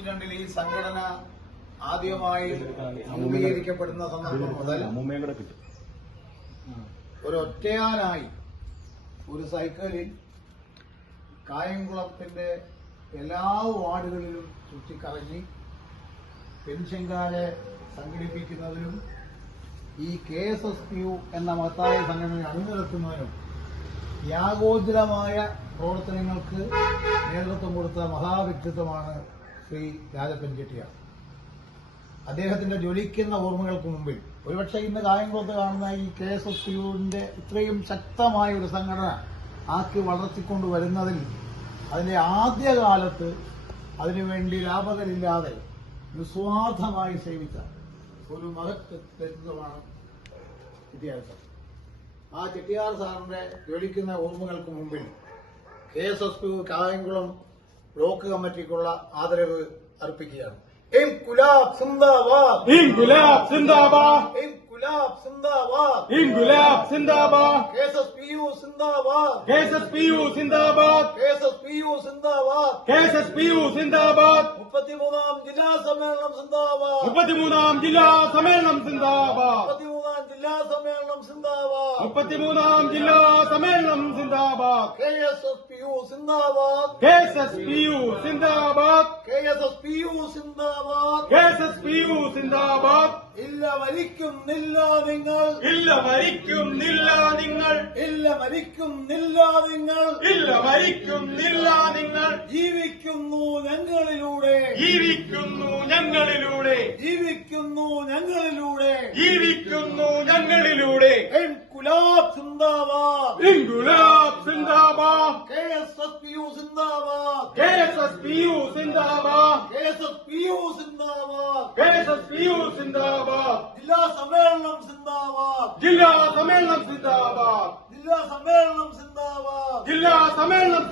തൊണ്ണൂറ്റി രണ്ടിൽ ഈ സംഘടന ആദ്യമായി രൂപീകരിക്കപ്പെടുന്ന സന്ദർഭം മുതൽ ഒരൊറ്റയാനായി ഒരു സൈക്കിളിൽ കായംകുളത്തിന്റെ എല്ലാ വാർഡുകളിലും ചുറ്റിക്കറങ്ങി പെൻഷൻകാരെ സംഘടിപ്പിക്കുന്നതിനും ഈ K S S P U എന്ന മഹത്തായ സംഘടനയെ അണിനിരത്തുന്നതിനും യാഗോചിതമായ പ്രവർത്തനങ്ങൾക്ക് നേതൃത്വം കൊടുത്ത മഹാവ്യക്തിത്വമാണ് ശ്രീ രാജപ്പൻ ചെട്ടിയാണ് അദ്ദേഹത്തിന്റെ ജ്വലിക്കുന്ന ഓർമ്മകൾക്ക് മുമ്പിൽ ഒരുപക്ഷെ ഇന്ന് കായംകുളത്ത് കാണുന്ന ഈ കെ എസ് എസ് യുവിന്റെ ഇത്രയും ശക്തമായ ഒരു സംഘടന ആക്കി വളർത്തിക്കൊണ്ട് വരുന്നതിൽ അതിന്റെ ആദ്യകാലത്ത് അതിനുവേണ്ടി ലാഭകരില്ലാതെ നിസ്വാർത്ഥമായി സേവിച്ച ഒരു മഹത് വ്യക്തിത്വമാണ് ആ ചെട്ടിയാർ സാറിന്റെ ജ്വലിക്കുന്ന ഓർമ്മകൾക്ക് മുമ്പിൽ K S S P Kayamkulam block കമ്മിറ്റിക്കുള്ള ആദരവ് അർപ്പിക്കുകയാണ്. ഇൻകുലാബ് സിന്ദാബാദ്. ഇൻഗുലാബ് സിന്ദാബാദ്. ഇൻകുലാബ് സിന്ദാബാദ്. ഇൻഗുലാബ് സിന്ദാബാദ്. K S S P U സിന്ദാബാദ്. K S S P U സിന്ദാബാദ്. യു സിന്ദാബാദ്. K S S P U സിന്ദാബാദ് സമ്മേളനം സിന്ദാബാദ്. മുപ്പത്തിമൂന്നാം ജില്ലാ സമ്മേളനം സിന്ദാബാദ്. മുപ്പത്തിമൂന്നാം ജില്ലാ സമ്മേളനം സിന്ദാബാദ്. മുപ്പത്തിമൂന്നാം ജില്ലാ സമ്മേളനം സിന്ദാബാദ്. K S S P U സിന്ദാബാദ്. K S S P U സിന്ദാബാദ്. K S S P U സിന്ദാബാദ്. K S S P U സിന്ദാബാദ്. ഇല്ല മരിക്കുന്നില്ല നിങ്ങൾ. ഇല്ല മരിക്കുന്നില്ല നിങ്ങൾ. ഇല്ല മരിക്കുന്നില്ല നിങ്ങൾ. ഇല്ല മരിക്കുന്നില്ല നിങ്ങൾ. ജീവിക്കുന്നു ഞങ്ങളിലൂടെ. ജീവിക്കുന്നു ഞങ്ങളിലൂടെ. ജീവിക്കുന്നു ഞങ്ങളിലൂടെ. ജീവിക്കുന്നു ഞങ്ങളിലൂടെ ഇൻകുലാബ് സിന്ദാബാദ് ഇൻഗുലാബ് സിന്ദാബാദ് K S S P U സിന്ദാബാദ്. K S S P U സിന്ദാബാദ്. K S S P U സിന്ദാബാദ്. K S S P U സിന്ദാബാദ്. ജില്ലാ സമ്മേളനം സിന്ദാബാദ്. ജില്ലാ സമ്മേളനം സിന്ദാബാദ്. ജില്ലാ സമ്മേളനം സിന്ദാബാദ്. ജില്ലാ സമ്മേളനം